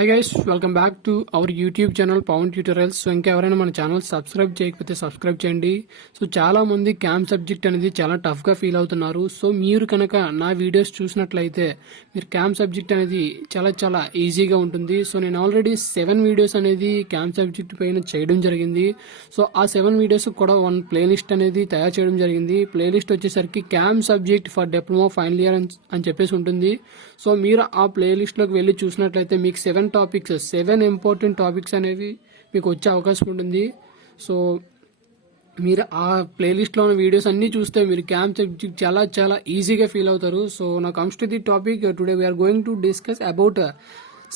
Hi guys, welcome back to our YouTube channel Pavan tutorials. So ఇంకా ఎవరైనా మన channel subscribe చేయకపోతే సబ్స్క్రైబ్ చేయండి. సో చాలా మంది క్యాంప్ సబ్జెక్ట్ అనేది చాలా టఫ్ గా ఫీల్ అవుతున్నారు. సో మీరు కనుక నా వీడియోస్ చూసినట్లయితే మీరు క్యాంప్ సబ్జెక్ట్ అనేది చాలా ఈజీగా ఉంటుంది. సో నేను ఆల్రెడీ 7 వీడియోస్ అనేది క్యాంప్ సబ్జెక్ట్ పైన చేయడం జరిగింది. సో ఆ 7 వీడియోస్ కూడా వన్ ప్లేలిస్ట్ అనేది తయారు చేయడం జరిగింది. ప్లేలిస్ట్ వచ్చేసరికి camp subject for diploma final year అని చెప్పేసి ఉంటుంది. సో మీరు ఆ ప్లేలిస్ట్లోకి వెళ్ళి చూసినట్లయితే మీకు 7 ఇంపార్టెంట్ టాపిక్స్ అనేవి మీకు వచ్చే అవకాశం ఉంటుంది. సో మీరు ఆ ప్లేలిస్ట్లో ఉన్న వీడియోస్ అన్ని చూస్తే మీరు క్యాంప్ సబ్జెక్ట్ చాలా ఈజీగా ఫీల్ అవుతారు. So now comes to the topic today we're going to discuss about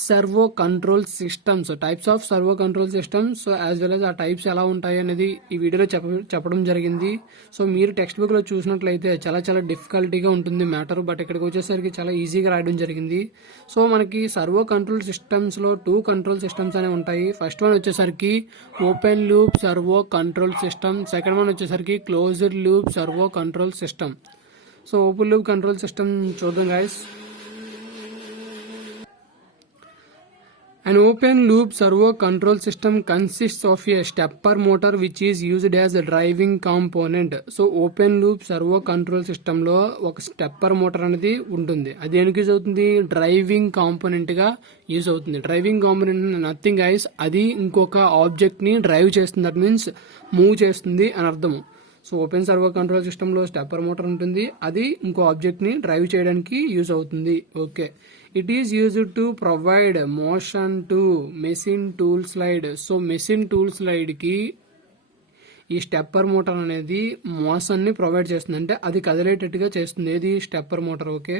servo control systems, types of servo control systems, as well as ఆ టైప్స్ ఎలా ఉంటాయి అనేది ఈ వీడియోలో చెప్పడం జరిగింది. సో మీరు టెక్స్ట్ బుక్ లో చూసినట్లయితే చాలా డిఫికల్టీగా ఉంటుంది మ్యాటర్, బట్ ఇక్కడికి వచ్చేసరికి చాలా ఈజీగా రాయడం జరిగింది. సో మనకి సర్వో కంట్రోల్ సిస్టమ్స్ లో 2 కంట్రోల్ సిస్టమ్స్ అనేవి ఉంటాయి. ఫస్ట్ వన్ వచ్చేసరికి open loop servo control system, second one వచ్చేసరికి closed loop servo control system. So open loop control system చూద్దాం guys. An open loop servo control system consists of a stepper motor which is used as a driving component. So open loop servo control system లో ఒక stepper motor అనేది ఉంటుంది. అది దేనికి use అవుతుంది? Driving component గా use అవుతుంది. Driving component nothing guys, అది ఇంకొక ఆబ్జెక్ట్ ని డ్రైవ్ చేస్తుంది. దట్ మీన్స్ మూవ్ చేస్తుంది అని అర్థము. So open servo control system లో స్టెప్పర్ మోటార్ ఉంటుంది, అది ఇంకో ఆబ్జెక్ట్ ని డ్రైవ్ చేయడానికి యూజ్ అవుతుంది. Okay, it is used to provide motion to machine tool slide. So machine tool slide కి ఈ స్టెప్పర్ మోటార్ అనేది మోషన్ ని ప్రొవైడ్ చేస్తుంది, అంటే అది కదిలేటట్టుగా చేస్తుంది. ఏది? Stepper motor. Okay,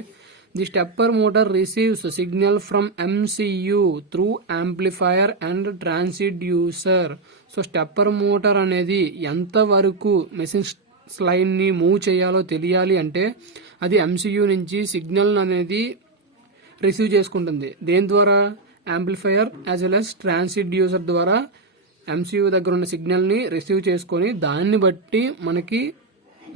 the stepper motor receives signal from MCU through amplifier and transducer. So stepper motor అనేది ఎంత వరకు మెషిన్ స్లైడ్ ని మూవ్ చేయాలో తెలియాలి అంటే అది MCU నుంచి సిగ్నల్ అనేది రిసీవ్ చేసుకుంటుంది. దేని ద్వారా? Amplifier as well as transducer ద్వారా MCU దగ్గర ఉన్న సిగ్నల్ ని రిసీవ్ చేసుకొని దాన్ని బట్టి మనకి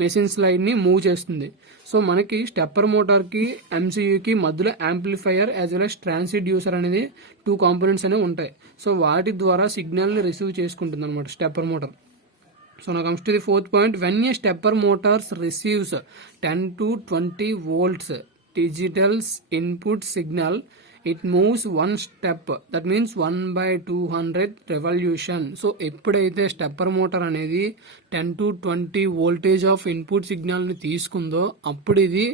మెషిన్ స్లైడ్ ని మూవ్ చేస్తుంది. సో మనకి స్టెప్పర్ మోటార్ కి MCU కి మధ్యలో amplifier as well as transducer అనేది 2 కాంపోనెంట్స్ అనేవి ఉంటాయి. సో వాటి ద్వారా సిగ్నల్ ని రిసీవ్ చేసుకుంటుంది అనమాట stepper motor. So now comes to the fourth point. When a stepper motor receives 10 to 20 volts digital input signal, it moves one step. That means 1/200 revolution. So ఎప్పుడైతే stepper motor అనేది 10 to 20 voltage of input signal ని తీసుకుందో అప్పుడు ఇది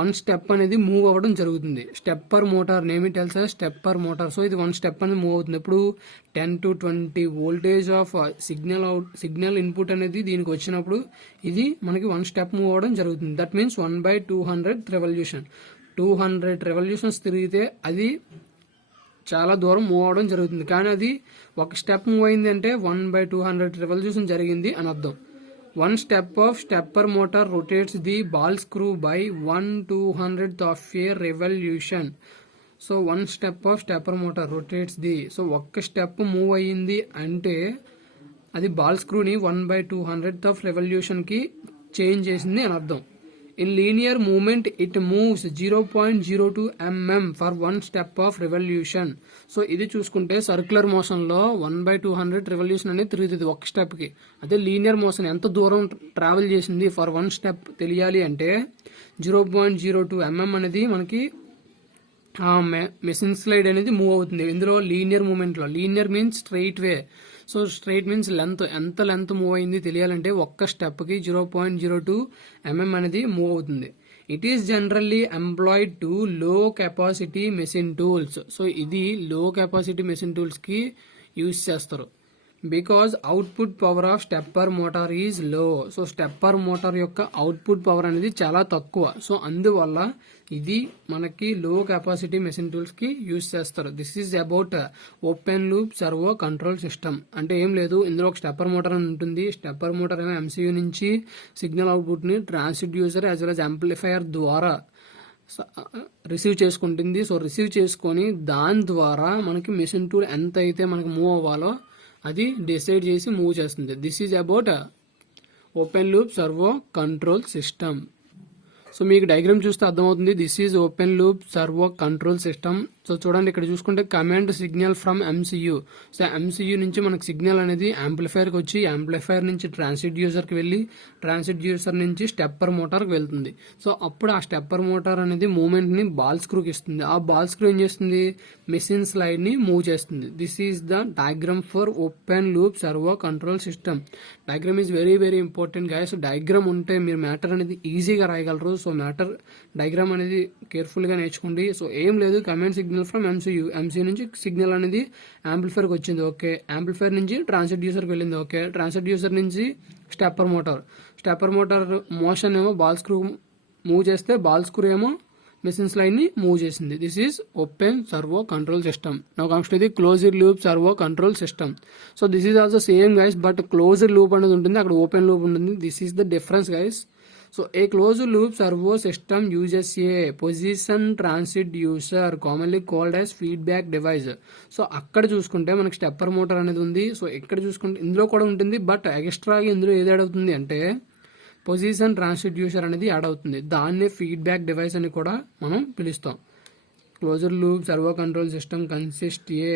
1 step అనేది move అవ్వడం జరుగుతుంది. Stepper motor name it తెలుసా? Stepper motor. So ఇది 1 స్టెప్ అనేది మూవ్ అవుతుంది. ఇప్పుడు 10 to 20 voltage of signal input అనేది దీనికి వచ్చినప్పుడు ఇది మనకి 1 స్టెప్ మూవ్ అవ్వడం జరుగుతుంది. That means 1/200 revolution. 200 రెవల్యూషన్స్ తిరిగితే అది చాలా దూరం మూవ్ అవడం జరుగుతుంది. కానీ అది 1 స్టెప్ మూవ్ అయింది అంటే 1/200 రెవల్యూషన్ జరిగింది అని అర్థం. 1 step of stepper motor rotates the ball screw by 1/200th of a revolution. So 1 step of stepper motor rotates the, so ఒక్క స్టెప్ మూవ్ అయ్యింది అంటే అది బాల్ స్క్రూని 1/200th of revolution కి చేంజ్ చేసింది అని అర్థం. In linear movement, it moves 0.02 mm for 1 step of revolution. So ఇది చూసుకుంటే సర్క్యులర్ మోషన్ లో 1/200 రెవల్యూషన్ అనేది తిరుగుతుంది ఒక స్టెప్ కి. అదే లీనియర్ మోషన్ ఎంత దూరం ట్రావెల్ చేసింది ఫర్ 1 స్టెప్ తెలియాలి అంటే 0.02 mm అనేది మనకి మెషిన్ స్లైడ్ అనేది మూవ్ అవుతుంది. ఇందులో లీనియర్ మూవ్మెంట్ లో, లీనియర్ మీన్స్ స్ట్రైట్ వే. సో స్ట్రైట్ మీన్స్ లెంత్, ఎంత లెంత్ మూవ్ అయింది తెలియాలంటే ఒక్క స్టెప్ కి 0.02 mm అనేది మూవ్ అవుతుంది. It is generally employed to లో కెపాసిటీ మెషిన్ టూల్స్. సో ఇది లో కెపాసిటీ మెషిన్ టూల్స్ కి యూజ్ చేస్తారు. Because output power of stepper motor is low. So stepper motor యొక్క అవుట్పుట్ పవర్ అనేది చాలా తక్కువ. సో అందువల్ల ఇది మనకి లో కెపాసిటీ మెషిన్ టూల్స్ కి యూజ్ చేస్తారు. This is about open loop servo control system. అంటే ఏం లేదు, ఇందులో ఒక స్టెప్పర్ మోటార్ అని ఉంటుంది. స్టెప్పర్ మోటార్ ఏమో MCU నుంచి సిగ్నల్ అవుట్పుట్ ని transducer as well as amplifier ద్వారా రిసీవ్ చేసుకుంటుంది. సో రిసీవ్ చేసుకొని దాని ద్వారా మనకి మెషిన్ టూల్ ఎంత అయితే మనకి మూవ్ అవ్వాలో అది డిసైడ్ చేసి మూవ్ చేస్తుంది. This is about open loop servo control system. So మీకు డయాగ్రామ్ చూస్తే అర్థమవుతుంది. This is open loop servo control system. So చూడండి ఇక్కడ చూసుకుంటే command signal from MCU. So MCU నుంచి మనకు సిగ్నల్ అనేది యాంప్లిఫైర్కి వచ్చి యాంప్లిఫైర్ నుంచి ట్రాన్స్డ్యూసర్కి వెళ్ళి ట్రాన్స్డ్యూసర్ నుంచి స్టెప్పర్ మోటార్కి వెళ్తుంది. సో అప్పుడు ఆ స్టెప్పర్ మోటార్ అనేది మూమెంట్ని బాల్ స్క్రూకి ఇస్తుంది. ఆ బాల్ స్క్రూ ఏం చేస్తుంది, మెషిన్ స్లైడ్ని మూవ్ చేస్తుంది. This is the diagram for open loop servo control system. Diagram is very very important guys. Diagram ఉంటే మీరు మ్యాటర్ అనేది ఈజీగా రాయగలరు. సో మ్యాటర్ డయాగ్రామ్ అనేది కేర్ఫుల్గా నేర్చుకోండి. సో ఏం లేదు, command signal from MCU. MC నుంచి సిగ్నల్ అనేది యాంప్లిఫైర్కి వచ్చింది, ఓకే. యాంప్లిఫైర్ నుంచి ట్రాన్స్డ్యూసర్కి వెళ్ళింది, ఓకే. ట్రాన్స్డ్యూసర్ నుంచి stepper motor. Stepper motor motion ఏమో బాల్ స్క్రూ మూవ్ చేస్తే బాల్ స్క్రూ ఏమో మెషిన్ స్లైడ్ని మూవ్ చేసింది. This is open servo control system. Now comes to the closed loop servo control system. So this is also same guys, but closed loop అనేది ఉంటుంది, అక్కడ open loop ఉంటుంది. This is the difference guys. So a closed loop servo system uses a position transducer commonly called as feedback device. So అక్కడ చూసుకుంటే మనకి stepper motor అనేది ఉంది. So ఇక్కడ చూసుకుంటే ఇందులో కూడా ఉంటుంది, బట్ ఎక్స్ట్రాగా ఇందులో ఏది యాడ్ అవుతుంది అంటే పొజిషన్ ట్రాన్స్డ్యూసర్ అనేది యాడ్ అవుతుంది. దాన్నే ఫీడ్బ్యాక్ డివైస్ అని కూడా మనం పిలుస్తాం. Closed loop servo control system consist a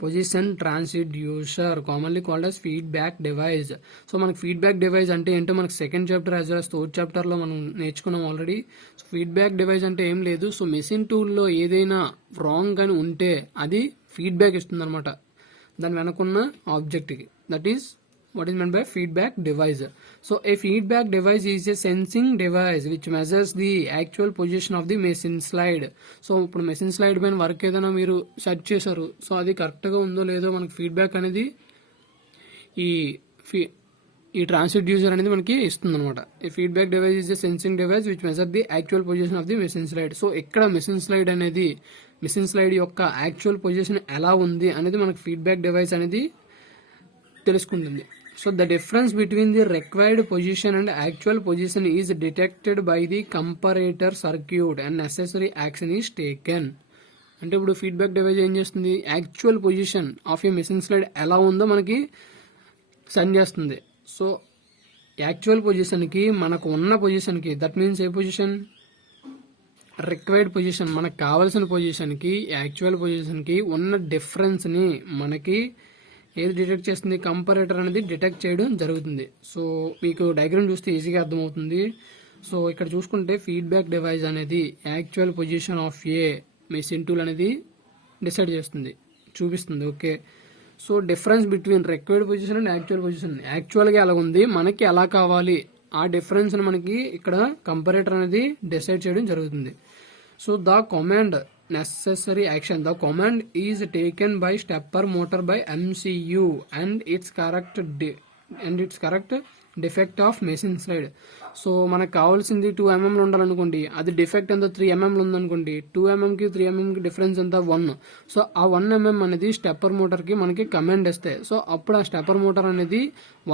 position transducer commonly called as feedback device. So మనకి ఫీడ్బ్యాక్ డివైస్ అంటే ఏంటో మనకి second chapter as well as third చాప్టర్లో మనం నేర్చుకున్నాం ఆల్రెడీ. సో ఫీడ్బ్యాక్ డివైస్ అంటే ఏం లేదు, సో మెషిన్ టూల్లో ఏదైనా రాంగ్ అని ఉంటే అది ఫీడ్బ్యాక్ ఇస్తుంది అనమాట దాని వెనకున్న ఆబ్జెక్ట్కి. That is what is meant by feedback device. So a feedback device is a sensing device which measures the actual position of the machine slide. So ఇప్పుడు మెషిన్ స్లైడ్ పైన వర్క్ ఏదైనా మీరు సెర్చ్ చేశారు, సో అది కరెక్ట్గా ఉందో లేదో మనకి ఫీడ్బ్యాక్ అనేది ఈ ట్రాన్స్డ్యూసర్ అనేది మనకి ఇస్తుంది అనమాట. ఈ feedback device is a sensing device which measure the actual position of the machine slide. So ఇక్కడ మెషిన్ స్లైడ్ అనేది మెషిన్ స్లైడ్ యొక్క యాక్చువల్ పొజిషన్ ఎలా ఉంది అనేది మనకి ఫీడ్బ్యాక్ డివైస్ అనేది తెలుసుకుంటుంది. So the difference between the required position and actual position is detected by the comparator circuit and necessary action is taken. అంటే ఇప్పుడు ఫీడ్బ్యాక్ డివైస్ ఏం చేస్తుంది, actual position of A machine slide ఎలా ఉందో మనకి send చేస్తుంది. సో యాక్చువల్ పొజిషన్కి మనకు ఉన్న పొజిషన్కి, that means A position, required position, మనకు కావాల్సిన పొజిషన్కి యాక్చువల్ పొజిషన్కి ఉన్న డిఫరెన్స్ని మనకి ఏది డిటెక్ట్ చేస్తుంది, కంపారేటర్ అనేది డిటెక్ట్ చేయడం జరుగుతుంది. సో మీకు డయాగ్రామ్ చూస్తే ఈజీగా అర్థమవుతుంది. సో ఇక్కడ చూసుకుంటే ఫీడ్బ్యాక్ డివైస్ అనేది actual position of A machine tool అనేది డిసైడ్ చేస్తుంది, చూపిస్తుంది, okay. So difference between required position and actual position, యాక్చువల్గా ఎలా ఉంది మనకి ఎలా కావాలి ఆ డిఫరెన్స్ మనకి ఇక్కడ కంపారేటర్ అనేది డిసైడ్ చేయడం జరుగుతుంది. So the command necessary action, the command is taken by stepper motor by MCU and its correct defect of machine slide. So మనకు కావాల్సింది 2 mm ఉండాలనుకోండి, అది డిఫెక్ట్ ఎంత 3 mm ఉందనుకోండి, 2 mm కి 3 mm కి డిఫరెన్స్ ఎంత 1. సో ఆ 1 mm అనేది స్టెప్పర్ మోటార్కి మనకి కమాండ్ ఇస్తాయి. సో అప్పుడు ఆ స్టెప్పర్ మోటార్ అనేది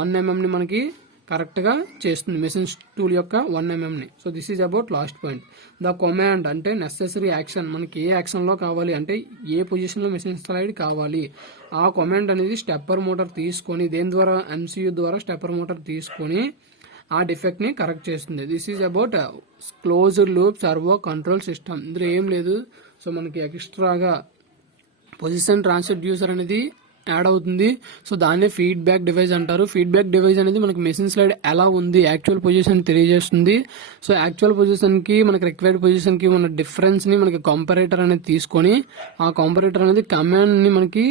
1 mm ని మనకి కరెక్ట్గా చేస్తుంది, మెషిన్ టూల్ యొక్క 1 mm ని. So this is about last point. The command అంటే నెసెసరీ యాక్షన్, మనకి ఏ యాక్షన్లో కావాలి అంటే ఏ పొజిషన్లో మెషిన్ స్లైడ్ కావాలి, ఆ కమాండ్ అనేది స్టెప్పర్ మోటార్ తీసుకొని దేని ద్వారా, ఎంసీయూ ద్వారా స్టెప్పర్ మోటార్ తీసుకొని ఆ డిఫెక్ట్ని కరెక్ట్ చేస్తుంది. This is about closed loop servo control system. ఇందులో ఏం లేదు. సో మనకి ఎక్స్ట్రాగా పొజిషన్ ట్రాన్స్డ్యూసర్ అనేది యాడ్ అవుతుంది. సో దాన్నే ఫీడ్బ్యాక్ డివైస్ అంటారు. ఫీడ్బ్యాక్ డివైస్ అనేది మనకి మెషిన్ స్లైడ్ ఎలా ఉంది యాక్చువల్ పొజిషన్ తెలియజేస్తుంది. సో యాక్చువల్ పొజిషన్కి మనకి రిక్వైర్డ్ పొజిషన్కి ఉన్న డిఫరెన్స్ని మనకి కంపారేటర్ అనేది తీసుకొని ఆ కంపారేటర్ అనేది కమాండ్ని మనకి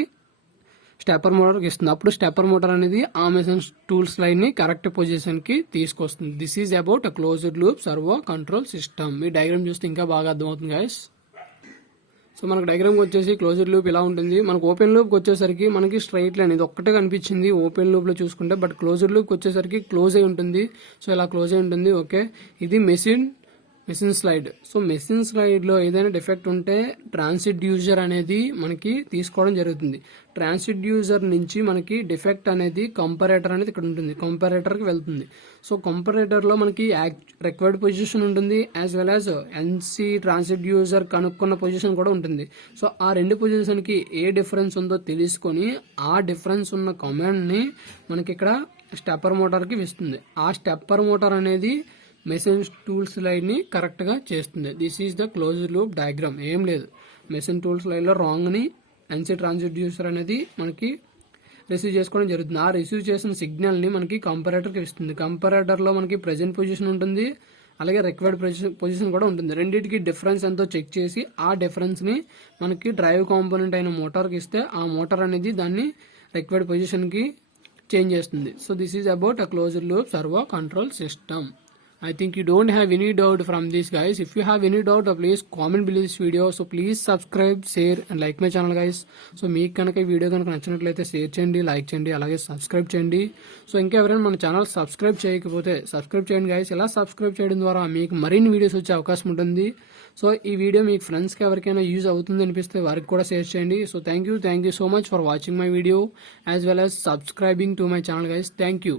స్టెప్పర్ మోటార్కి ఇస్తుంది. అప్పుడు స్టెప్పర్ మోటార్ అనేది ఆ మెషిన్ టూల్ స్లైడ్ని కరెక్ట్ పొజిషన్కి తీసుకొస్తుంది. This is about a closed loop servo control system. Me diagram చూస్తే ఇంకా బాగా అర్థమవుతుంది గైస్. సో మనకు డయాగ్రామ్ వచ్చేసి క్లోజ్డ్ లూప్ ఇలా ఉంటుంది. మనకు ఓపెన్ లూప్కి వచ్చేసరికి మనకి స్ట్రైట్ లైన్ ఇది ఒక్కటే కనిపించింది ఓపెన్ లూప్లో చూసుకుంటే, బట్ క్లోజ్డ్ లూప్కి వచ్చేసరికి క్లోజ్ అయి ఉంటుంది. సో ఇలా క్లోజ్ అయి ఉంటుంది, ఓకే. ఇది మెషిన్ స్లైడ్. సో మెషిన్ స్లైడ్లో ఏదైనా డిఫెక్ట్ ఉంటే ట్రాన్స్డ్యూసర్ అనేది మనకి తీసుకోవడం జరుగుతుంది. ట్రాన్స్డ్యూసర్ నుంచి మనకి డిఫెక్ట్ అనేది కంపారేటర్ అనేది ఇక్కడ ఉంటుంది, కంపారేటర్కి వెళ్తుంది. సో కంపారేటర్లో మనకి రిక్వైర్డ్ పొజిషన్ ఉంటుంది, as well as NC transducer కనుక్కున్న పొజిషన్ కూడా ఉంటుంది. సో ఆ రెండు పొజిషన్కి ఏ డిఫరెన్స్ ఉందో తెలుసుకొని ఆ డిఫరెన్స్ ఉన్న కమాండ్ని మనకి ఇక్కడ స్టెప్పర్ మోటార్కి ఇస్తుంది. ఆ స్టెప్పర్ మోటార్ అనేది మెషిన్ టూల్ స్లైడ్ని కరెక్ట్గా చేస్తుంది. This is the closed loop diagram. ఏం లేదు, మెషిన్ టూల్ స్లైడ్లో రాంగ్ని ఎన్సీ ట్రాన్స్డ్యూసర్ అనేది మనకి రిసీవ్ చేసుకోవడం జరుగుతుంది. ఆ రిసీవ్ చేసిన సిగ్నల్ని మనకి కంపరేటర్కి ఇస్తుంది. కంపరేటర్లో మనకి ప్రెజెంట్ పొజిషన్ ఉంటుంది, అలాగే రిక్వైర్డ్ పొజిషన్ కూడా ఉంటుంది. రెండింటికి డిఫరెన్స్ ఎంతో చెక్ చేసి ఆ డిఫరెన్స్ని మనకి డ్రైవ్ కాంపోనెంట్ అయిన మోటార్కి ఇస్తే ఆ మోటార్ అనేది దాన్ని రిక్వైర్డ్ పొజిషన్కి చేంజ్ చేస్తుంది. So this is about a closed loop servo control system. I think you don't have any doubt from this, guys. If you have any doubt, please comment below this video. So please subscribe, share and like my channel, guys. So మీకు కనుక ఈ video కనుక నచ్చినట్లయితే share చేయండి, like చేయండి, అలాగే subscribe చేయండి. So ఇంకా ఎవరైనా మన ఛానల్ సబ్స్క్రైబ్ చేయకపోతే సబ్స్క్రైబ్ చేయండి, గైస్. ఇలా సబ్స్క్రైబ్ చేయడం ద్వారా మీకు మరిన్ని వీడియోస్ వచ్చే అవకాశం ఉంటుంది. సో ఈ వీడియో మీకు ఫ్రెండ్స్కి ఎవరికైనా యూజ్ అవుతుంది అనిపిస్తే వారికి కూడా షేర్ చేయండి. So thank you so much for watching my video as well as subscribing to my channel, guys. Thank you.